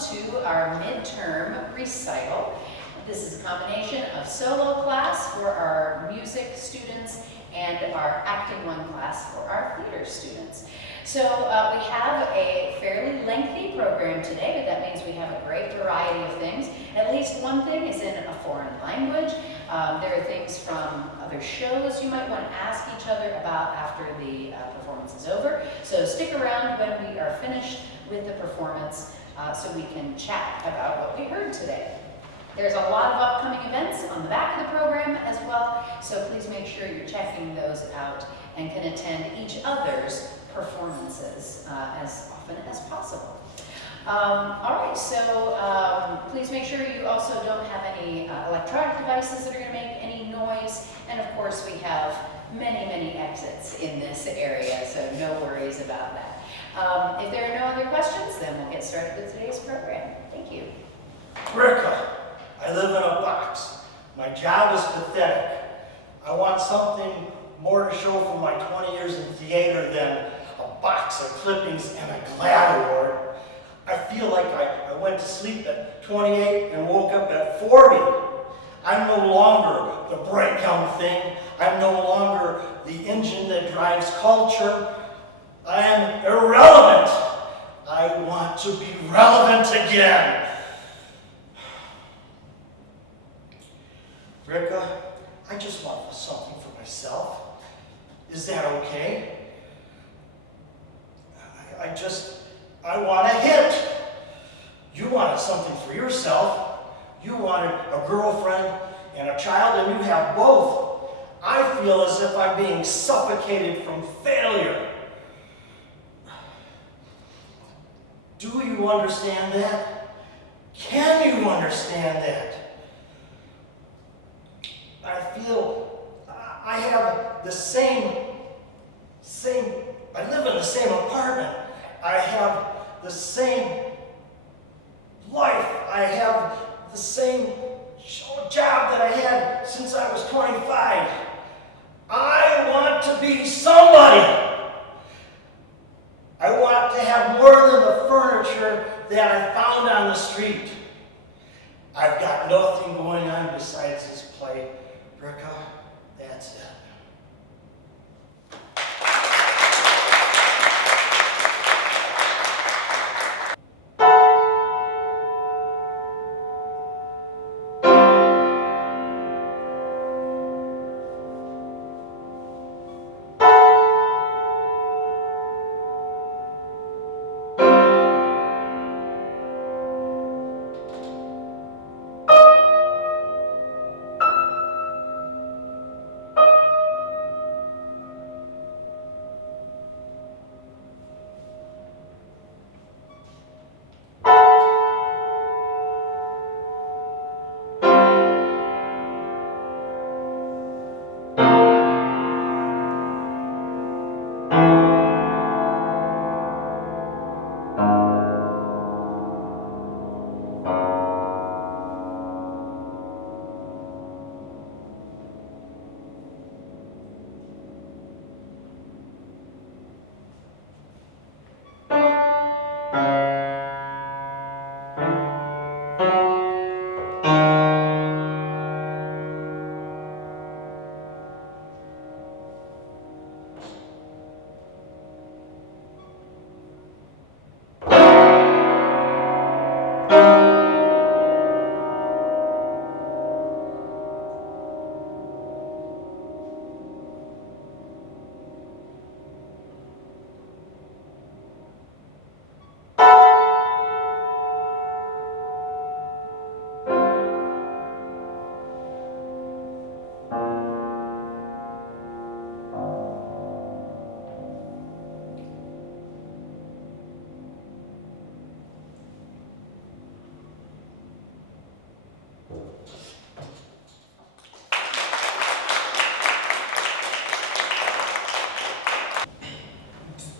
to our midterm recital. This is a combination of solo class for our music students and our acting one class for our theater students. So we have a fairly lengthy program today, but that means we have a great variety of things. At least one thing is in a foreign language. There are things from other shows you might want to ask each other about after the performance is over. So stick around when we are finished with the performance so we can chat about what we heard today. There's a lot of upcoming events on the back of the program as well, so please make sure you're checking those out and can attend each other's performances as often as possible. All right, so please make sure you also don't have any electronic devices that are going to make any noise. And of course, we have many, many exits in this area, so no worries about that. If there are no other questions, then we'll get started with today's program. Thank you. Ricka, I live in a box. My job is pathetic. I want something more to show for my 20 years in theater than a box of clippings and a GLAAD award. I feel like I went to sleep at 28 and woke up at 40. I'm no longer the bright young thing. I'm no longer the engine that drives culture. I am irrelevant. I want to be relevant again. Ricka, I just want something for myself. Is that okay? I want a hit. You wanted something for yourself. You wanted a girlfriend and a child, and you have both. I feel as if I'm being suffocated from failure. Do you understand that? Can you understand that? I feel I have the same, I live in the same apartment. I have the same life. I have the same job that I had since I was 25. I want to be somebody. I want to have more than the furniture that I found on the street. I've got nothing going on besides this play. Ricka, that's it.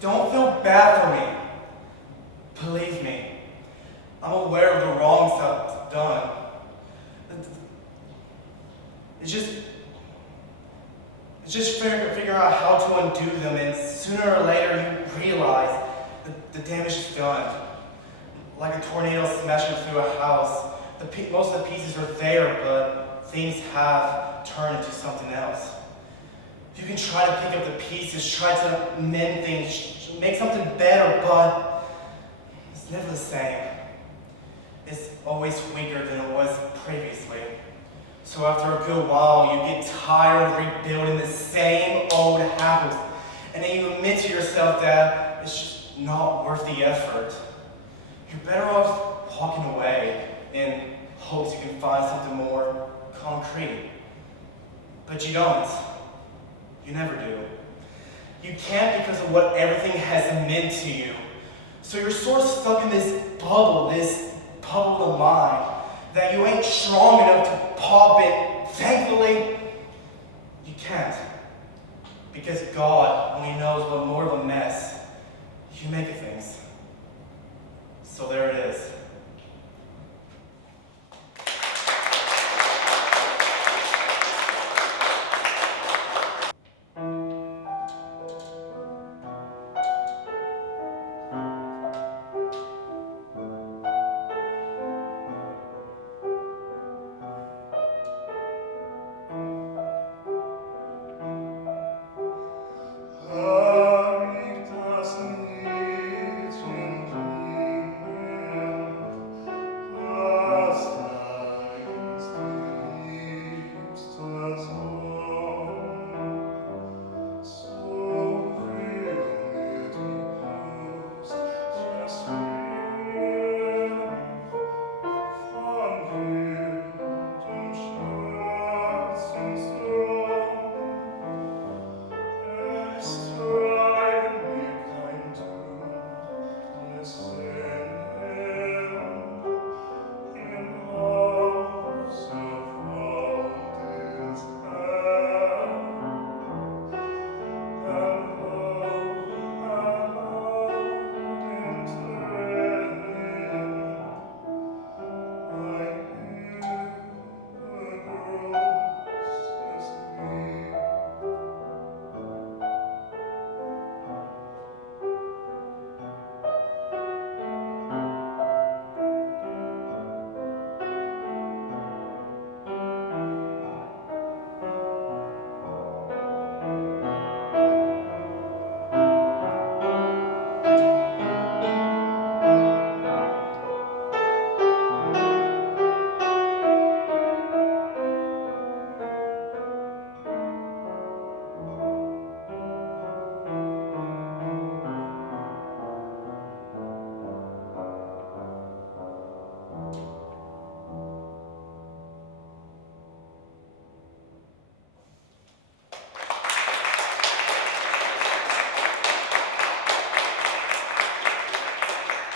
Don't feel bad for me. Believe me, I'm aware of the wrongs I've done. It's just figuring out how to undo them, and sooner or later you realize that the damage is done. like a tornado smashing through a house. Most of the pieces are there, but things have turned into something else. You can try to pick up the pieces, try to mend things, make something better, but it's never the same. It's always weaker than it was previously. So after a good while, you get tired of rebuilding the same old house, and then you admit to yourself that it's just not worth the effort. You're better off walking away in hopes you can find something more concrete. But you don't. You never do. You can't because of what everything has meant to you. So you're sort of stuck in this bubble of mind, that you ain't strong enough to pop it. Thankfully, you can't. Because God only knows what more of a mess you make of things. So there it is.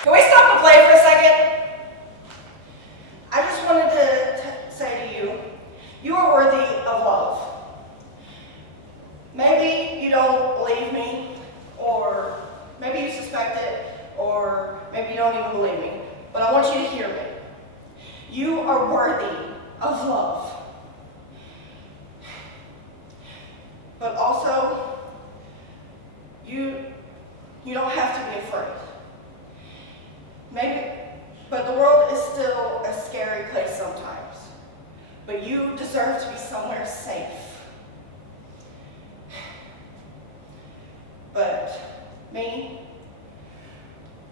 Can we stop the play for a second? I just wanted to say to you, you are worthy of love. Maybe you don't believe me, or maybe you suspect it, or maybe you don't even believe me, but I want you to hear me. You are worthy of love. But also, you don't have to be afraid. Maybe, but the world is still a scary place sometimes. But you deserve to be somewhere safe. But me,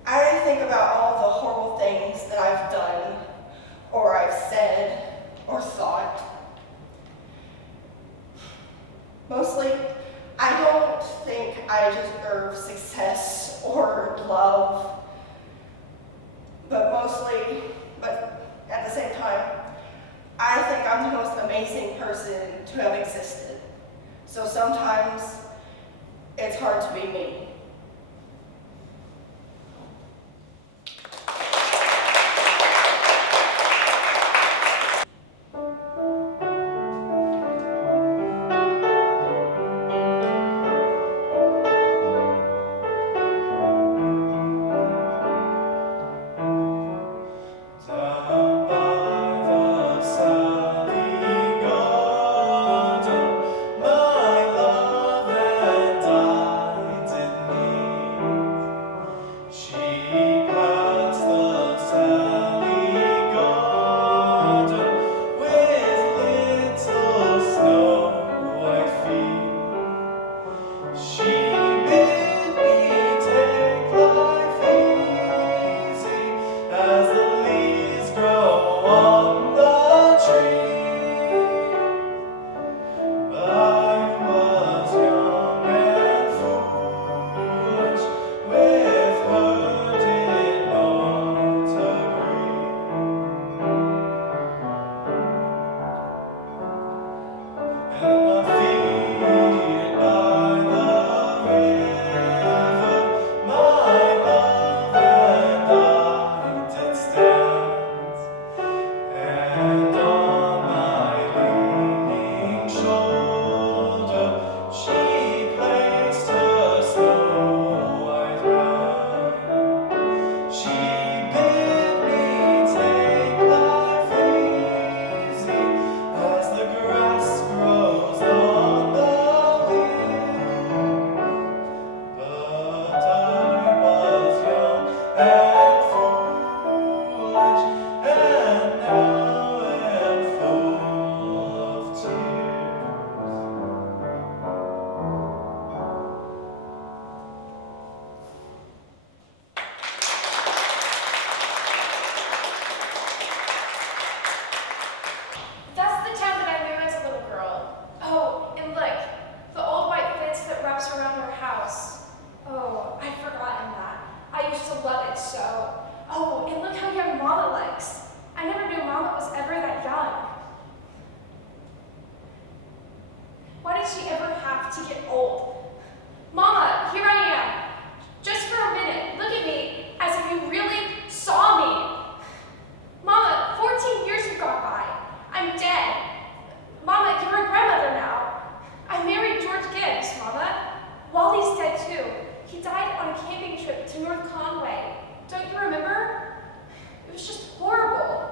I think about all the horrible things that I've done, or I've said, or thought. Mostly, I don't think I deserve success or love. But at the same time, I think I'm the most amazing person to have existed. So sometimes it's hard to be me. My love and I did it so. Oh, and look how young Mama looks. I never knew Mama was ever that young. Why did she ever have to get old? Mama, here I am. Just for a minute, look at me as if you really saw me. Mama, 14 years have gone by. I'm dead. Mama, you're a grandmother now. I married George Gibbs, Mama. Wally's dead too. He died on a camping trip to North Conway. Don't you remember? It was just horrible.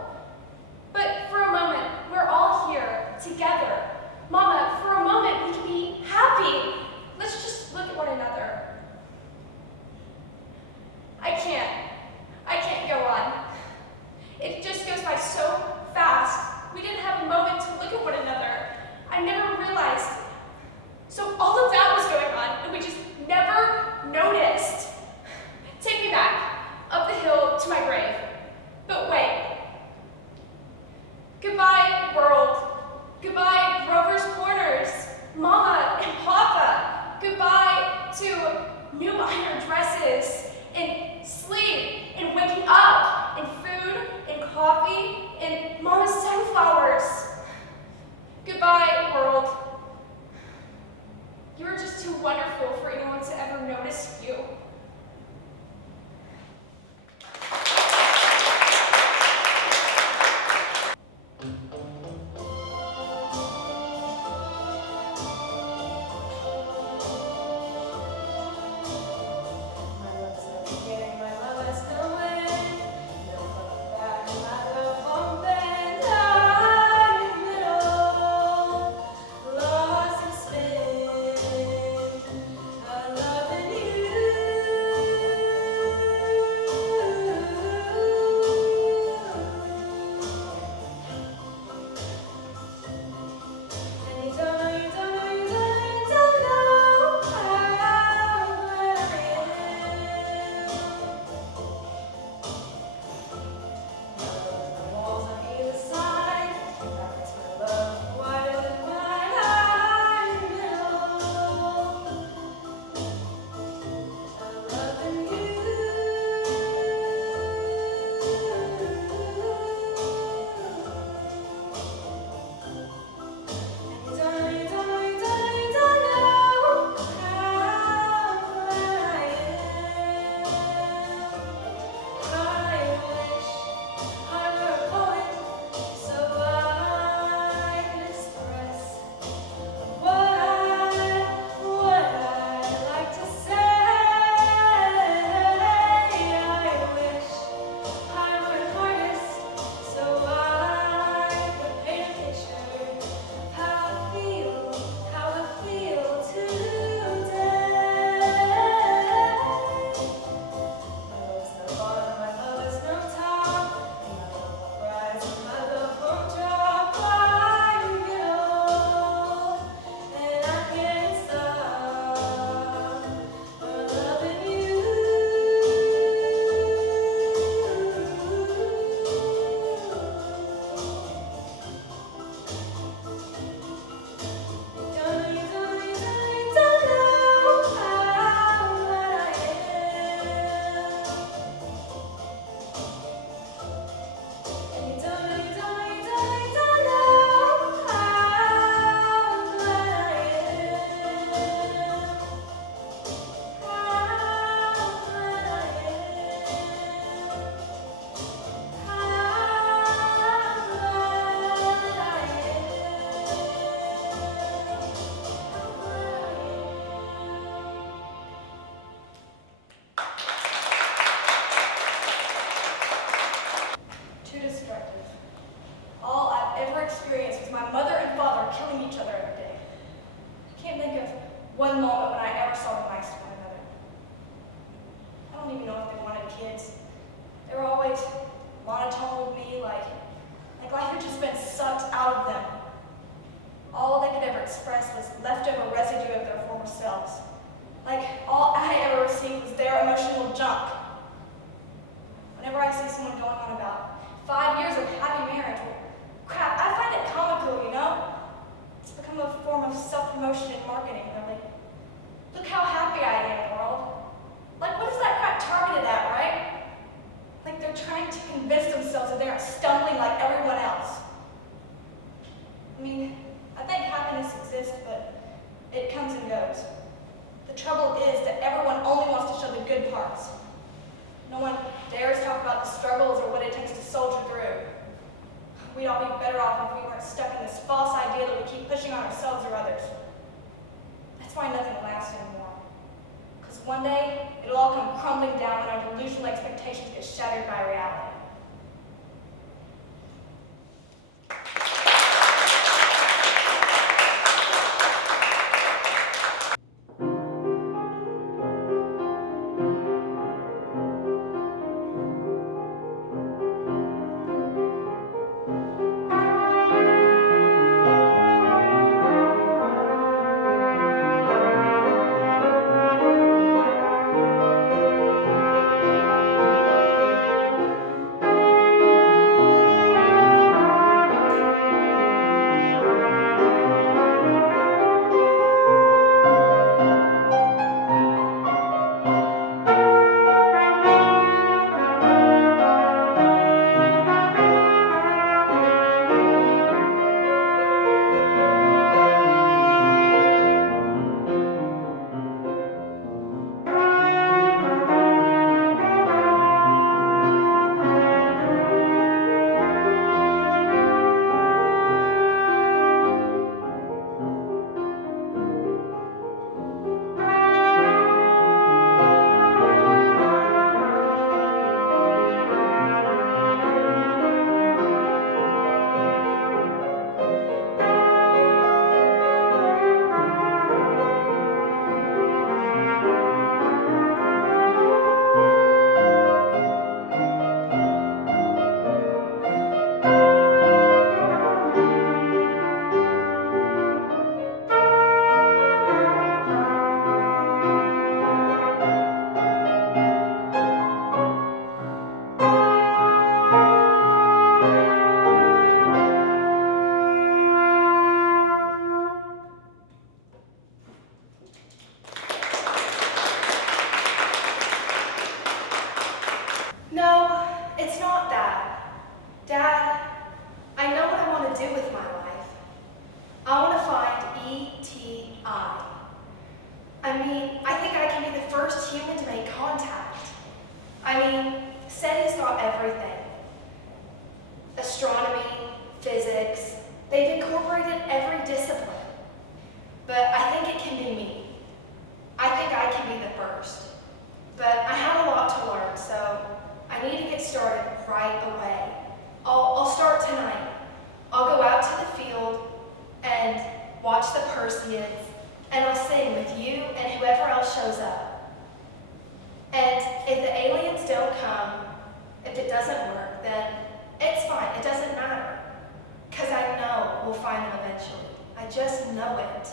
But for a moment, we're all here, together. Mama, for a moment, we can be happy. Let's just look at one another. about the struggles or what it takes to soldier through. We'd all be better off if we weren't stuck in this false idea that we keep pushing on ourselves or others. That's why nothing lasts anymore. Because one day, it'll all come crumbling down when our delusional expectations get shattered by reality. No, it's not that. Dad, I know what I want to do with my life. I want to find E.T.I. I mean, I think I can be the first human to make contact. I mean, SETI's got everything. Astronomy, physics, they've incorporated every discipline. But I think it can be me. I think I can be the first. But I have a lot to learn, so I need to get started right away. I'll start tonight. I'll go out to the field and watch the Perseids, and I'll sing with you and whoever else shows up. And if the aliens don't come, if it doesn't work, then it's fine. It doesn't matter. Because I know we'll find them eventually. I just know it.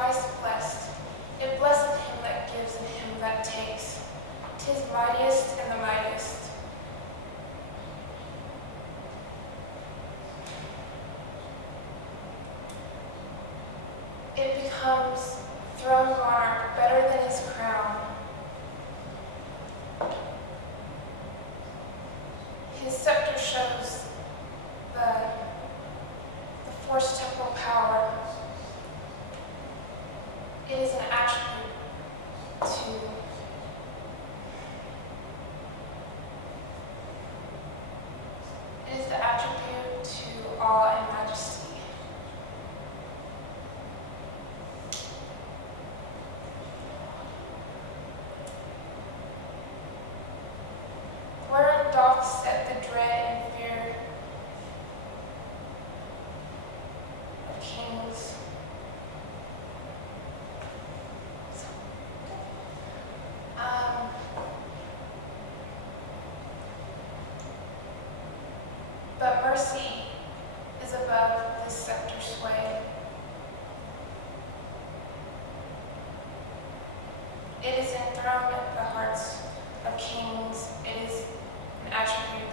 twice blessed. It blesseth him that gives and him that takes. 'Tis mightiest and the mightiest. It becomes throne monarch better than his crown. His scepter shows the force temporal power. It is an attribute to it is the attribute to awe and majesty. Where it doth set the dread and fear of kings. But mercy is above this scepter's sway. It is enthroned at the hearts of kings. It is an attribute